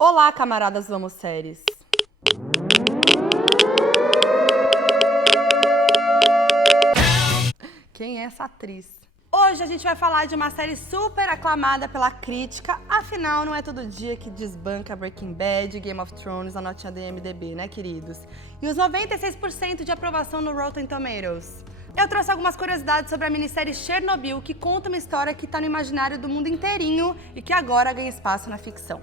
Olá, camaradas Vamos Séries! Quem é essa atriz? Hoje a gente vai falar de uma série super aclamada pela crítica, afinal não é todo dia que desbanca Breaking Bad, Game of Thrones, a notinha do IMDb, né, queridos? E os 96% de aprovação no Rotten Tomatoes. Eu trouxe algumas curiosidades sobre a minissérie Chernobyl, que conta uma história que está no imaginário do mundo inteirinho e que agora ganha espaço na ficção.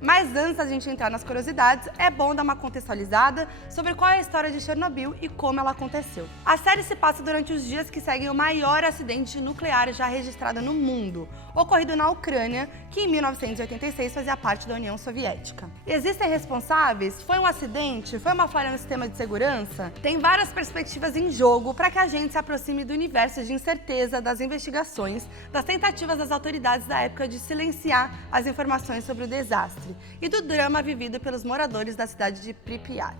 Mas antes da gente entrar nas curiosidades, é bom dar uma contextualizada sobre qual é a história de Chernobyl e como ela aconteceu. A série se passa durante os dias que seguem o maior acidente nuclear já registrado no mundo, ocorrido na Ucrânia, que em 1986 fazia parte da União Soviética. Existem responsáveis? Foi um acidente? Foi uma falha no sistema de segurança? Tem várias perspectivas em jogo para que a gente se aproxime do universo de incerteza, das investigações, das tentativas das autoridades da época de silenciar as informações sobre o desastre e do drama vivido pelos moradores da cidade de Pripyat.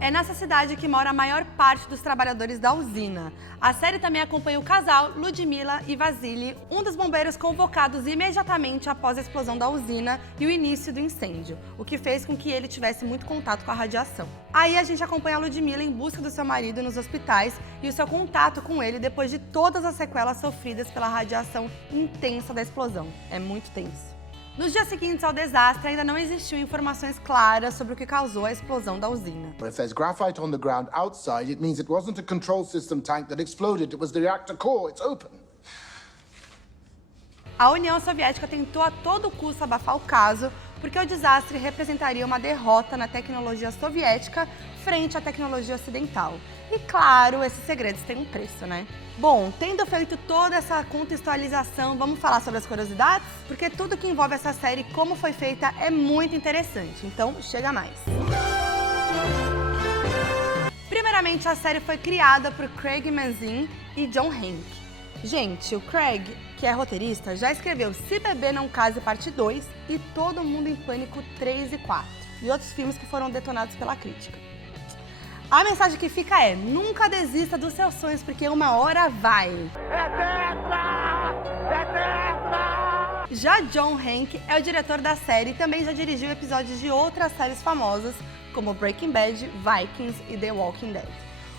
É nessa cidade que mora a maior parte dos trabalhadores da usina. A série também acompanha o casal Ludmila e Vasily, um dos bombeiros convocados imediatamente após a explosão da usina e o início do incêndio, o que fez com que ele tivesse muito contato com a radiação. Aí a gente acompanha a Ludmila em busca do seu marido nos hospitais e o seu contato com ele depois de todas as sequelas sofridas pela radiação intensa da explosão. É muito tenso. Nos dias seguintes ao desastre, ainda não existiam informações claras sobre o que causou a explosão da usina. If there's graphite on the ground outside, it means it wasn't a control system tank that exploded, it was the reactor core, it's open. A União Soviética tentou a todo custo abafar o caso, porque o desastre representaria uma derrota na tecnologia soviética frente à tecnologia ocidental. E claro, esses segredos têm um preço, né? Bom, tendo feito toda essa contextualização, vamos falar sobre as curiosidades? Porque tudo que envolve essa série, como foi feita, é muito interessante. Então, chega mais! Primeiramente, a série foi criada por Craig Mazin e John Hank. Gente, o Craig, que é roteirista, já escreveu Se Beber Não Case Parte 2 e Todo Mundo em Pânico 3 e 4, e outros filmes que foram detonados pela crítica. A mensagem que fica é: nunca desista dos seus sonhos, porque uma hora vai. Já John Hank é o diretor da série e também já dirigiu episódios de outras séries famosas, como Breaking Bad, Vikings e The Walking Dead.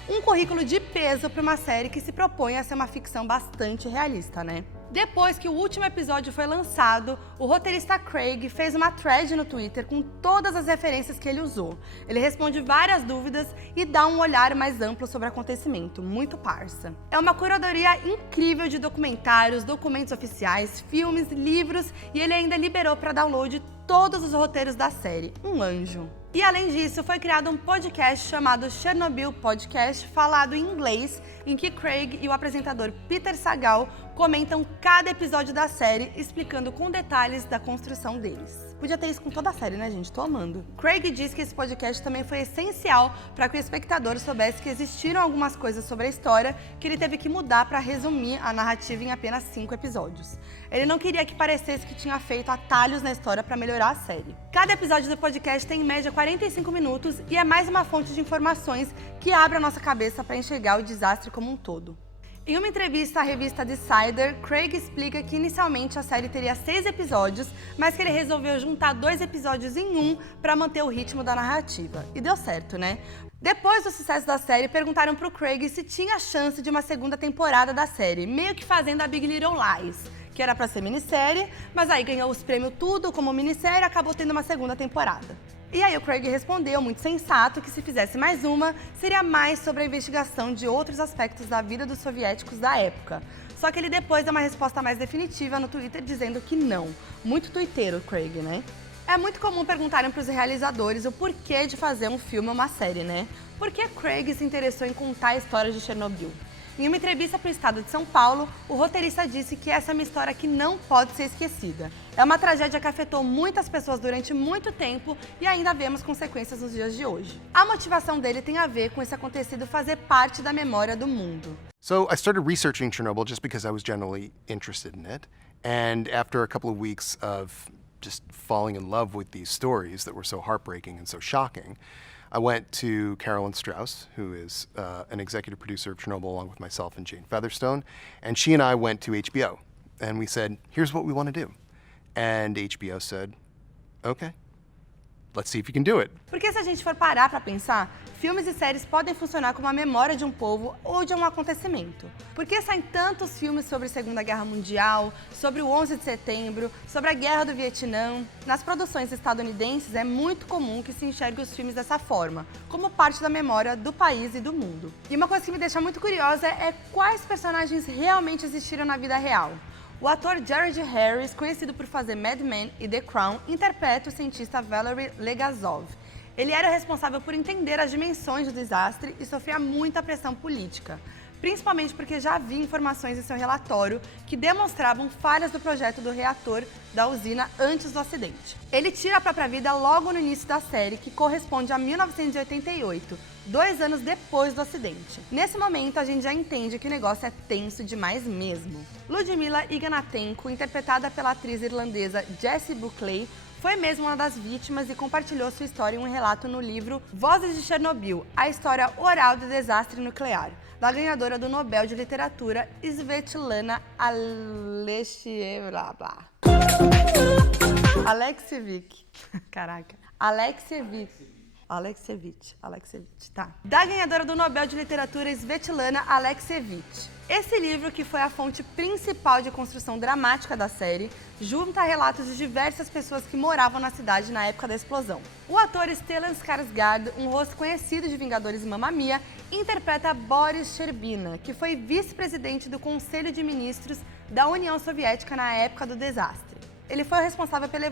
Um currículo de peso para uma série que se propõe a ser uma ficção bastante realista, né? Depois que o último episódio foi lançado, o roteirista Craig fez uma thread no Twitter com todas as referências que ele usou. Ele responde várias dúvidas e dá um olhar mais amplo sobre o acontecimento, muito parça. É uma curadoria incrível de documentários, documentos oficiais, filmes, livros, e ele ainda liberou para download todos os roteiros da série. Um anjo. E além disso, foi criado um podcast chamado Chernobyl Podcast, falado em inglês, em que Craig e o apresentador Peter Sagal comentam cada episódio da série, explicando com detalhes da construção deles. Podia ter isso com toda a série, né, gente? Tô amando. Craig diz que esse podcast também foi essencial para que o espectador soubesse que existiram algumas coisas sobre a história que ele teve que mudar para resumir a narrativa em apenas 5 episódios. Ele não queria que parecesse que tinha feito atalhos na história para melhorar a série. Cada episódio do podcast tem em média 45 minutos e é mais uma fonte de informações que abre a nossa cabeça para enxergar o desastre como um todo. Em uma entrevista à revista Decider, Craig explica que inicialmente a série teria 6 episódios, mas que ele resolveu juntar 2 episódios em um para manter o ritmo da narrativa. E deu certo, né? Depois do sucesso da série, perguntaram pro Craig se tinha chance de uma segunda temporada da série, meio que fazendo a Big Little Lies, que era para ser minissérie, mas aí ganhou os prêmios tudo como minissérie e acabou tendo uma segunda temporada. E aí o Craig respondeu, muito sensato, que se fizesse mais uma, seria mais sobre a investigação de outros aspectos da vida dos soviéticos da época. Só que ele depois deu uma resposta mais definitiva no Twitter dizendo que não. Muito tuiteiro, Craig, né? É muito comum perguntarem para os realizadores o porquê de fazer um filme ou uma série, né? Por que Craig se interessou em contar a história de Chernobyl? Em uma entrevista para o estado de São Paulo, o roteirista disse que essa é uma história que não pode ser esquecida. É uma tragédia que afetou muitas pessoas durante muito tempo e ainda vemos consequências nos dias de hoje. A motivação dele tem a ver com esse acontecido fazer parte da memória do mundo. So I started researching Chernobyl just because I was generally interested in it. And after a couple of weeks of just falling in love with these stories that were so heartbreaking and so shocking, I went to Carolyn Strauss, who is an executive producer of Chernobyl, along with myself and Jane Featherstone, and she and I went to HBO, and we said, here's what we want to do. And HBO said, okay, let's see if you can do it. Porque se a gente for parar para pensar, filmes e séries podem funcionar como a memória de um povo ou de um acontecimento. Por que saem tantos filmes sobre a Segunda Guerra Mundial, sobre o 11 de setembro, sobre a Guerra do Vietnã? Nas produções estadunidenses é muito comum que se enxergue os filmes dessa forma, como parte da memória do país e do mundo. E uma coisa que me deixa muito curiosa é quais personagens realmente existiram na vida real. O ator Jared Harris, conhecido por fazer Mad Men e The Crown, interpreta o cientista Valery Legazov. Ele era responsável por entender as dimensões do desastre e sofria muita pressão política, principalmente porque já havia informações em seu relatório que demonstravam falhas do projeto do reator da usina antes do acidente. Ele tira a própria vida logo no início da série, que corresponde a 1988, 2 anos depois do acidente. Nesse momento, a gente já entende que o negócio é tenso demais mesmo. Ludmila Ignatenko, interpretada pela atriz irlandesa Jessie Buckley, foi mesmo uma das vítimas e compartilhou sua história em um relato no livro Vozes de Chernobyl, a história oral do desastre nuclear, da ganhadora do Nobel de Literatura, Svetlana Alexievich. Caraca. Alexievich, tá. Da ganhadora do Nobel de Literatura, Svetlana Alexievich. Esse livro, que foi a fonte principal de construção dramática da série, junta relatos de diversas pessoas que moravam na cidade na época da explosão. O ator Stellan Skarsgård, um rosto conhecido de Vingadores e Mamma Mia, interpreta Boris Sherbina, que foi vice-presidente do Conselho de Ministros da União Soviética na época do desastre. Ele foi o responsável pela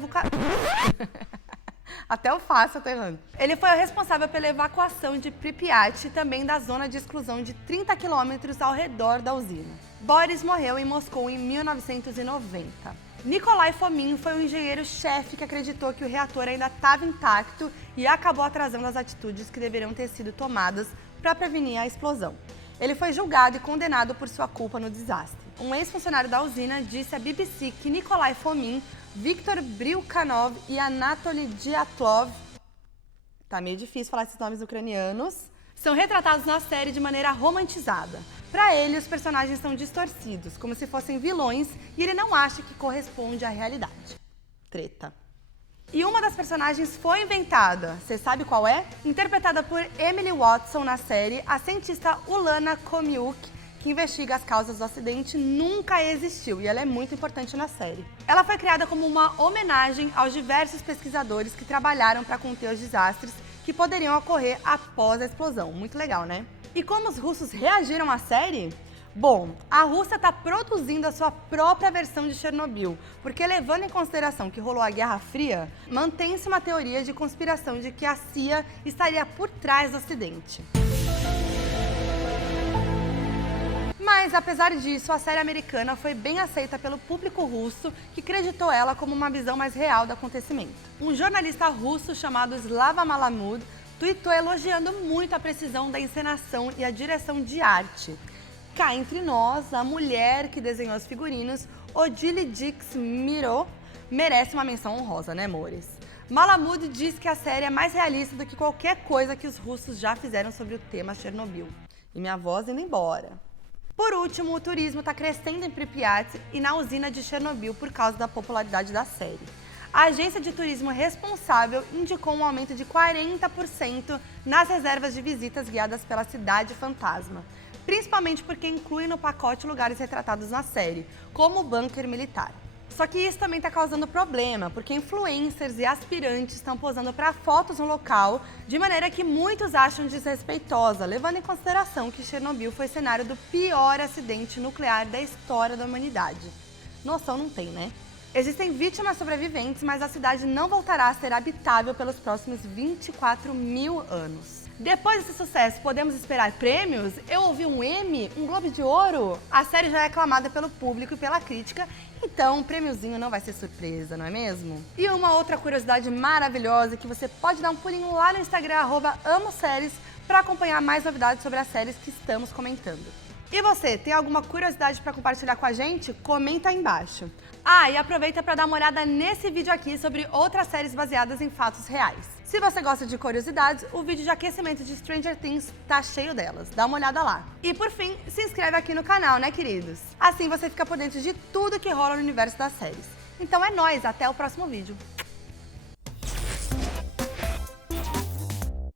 Até eu faço, eu tô errando. Ele foi o responsável pela evacuação de Pripyat e também da zona de exclusão de 30 quilômetros ao redor da usina. Boris morreu em Moscou em 1990. Nikolai Fomin foi o engenheiro-chefe que acreditou que o reator ainda estava intacto e acabou atrasando as atitudes que deveriam ter sido tomadas para prevenir a explosão. Ele foi julgado e condenado por sua culpa no desastre. Um ex-funcionário da usina disse à BBC que Nikolai Fomin, Viktor Brilkanov e Anatoly Dyatlov, tá meio difícil falar esses nomes ucranianos, são retratados na série de maneira romantizada. Para ele, os personagens são distorcidos, como se fossem vilões, e ele não acha que corresponde à realidade. Treta. E uma das personagens foi inventada, você sabe qual é? Interpretada por Emily Watson na série, a cientista Ulana Komiuk, que investiga as causas do acidente, nunca existiu e ela é muito importante na série. Ela foi criada como uma homenagem aos diversos pesquisadores que trabalharam para conter os desastres que poderiam ocorrer após a explosão. Muito legal, né? E como os russos reagiram à série? Bom, a Rússia está produzindo a sua própria versão de Chernobyl, porque levando em consideração que rolou a Guerra Fria, mantém-se uma teoria de conspiração de que a CIA estaria por trás do acidente. Mas, apesar disso, a série americana foi bem aceita pelo público russo, que acreditou ela como uma visão mais real do acontecimento. Um jornalista russo chamado Slava Malamud tweetou elogiando muito a precisão da encenação e a direção de arte. Cá entre nós, a mulher que desenhou os figurinos, Odile Dix-Miro, merece uma menção honrosa, né, amores? Malamud diz que a série é mais realista do que qualquer coisa que os russos já fizeram sobre o tema Chernobyl. E minha voz indo embora. Por último, o turismo está crescendo em Pripyat e na usina de Chernobyl por causa da popularidade da série. A agência de turismo responsável indicou um aumento de 40% nas reservas de visitas guiadas pela cidade fantasma, principalmente porque inclui no pacote lugares retratados na série, como o bunker militar. Só que isso também está causando problema, porque influencers e aspirantes estão posando para fotos no local, de maneira que muitos acham desrespeitosa, levando em consideração que Chernobyl foi cenário do pior acidente nuclear da história da humanidade. Noção não tem, né? Existem vítimas sobreviventes, mas a cidade não voltará a ser habitável pelos próximos 24 mil anos. Depois desse sucesso, podemos esperar prêmios? Eu ouvi um Emmy? Um Globo de Ouro? A série já é aclamada pelo público e pela crítica, então um prêmiozinho não vai ser surpresa, não é mesmo? E uma outra curiosidade maravilhosa é que você pode dar um pulinho lá no Instagram, @amoséries, para acompanhar mais novidades sobre as séries que estamos comentando. E você, tem alguma curiosidade para compartilhar com a gente? Comenta aí embaixo. Ah, e aproveita para dar uma olhada nesse vídeo aqui sobre outras séries baseadas em fatos reais. Se você gosta de curiosidades, o vídeo de aquecimento de Stranger Things tá cheio delas. Dá uma olhada lá. E por fim, se inscreve aqui no canal, né, queridos? Assim você fica por dentro de tudo que rola no universo das séries. Então é nóis, até o próximo vídeo.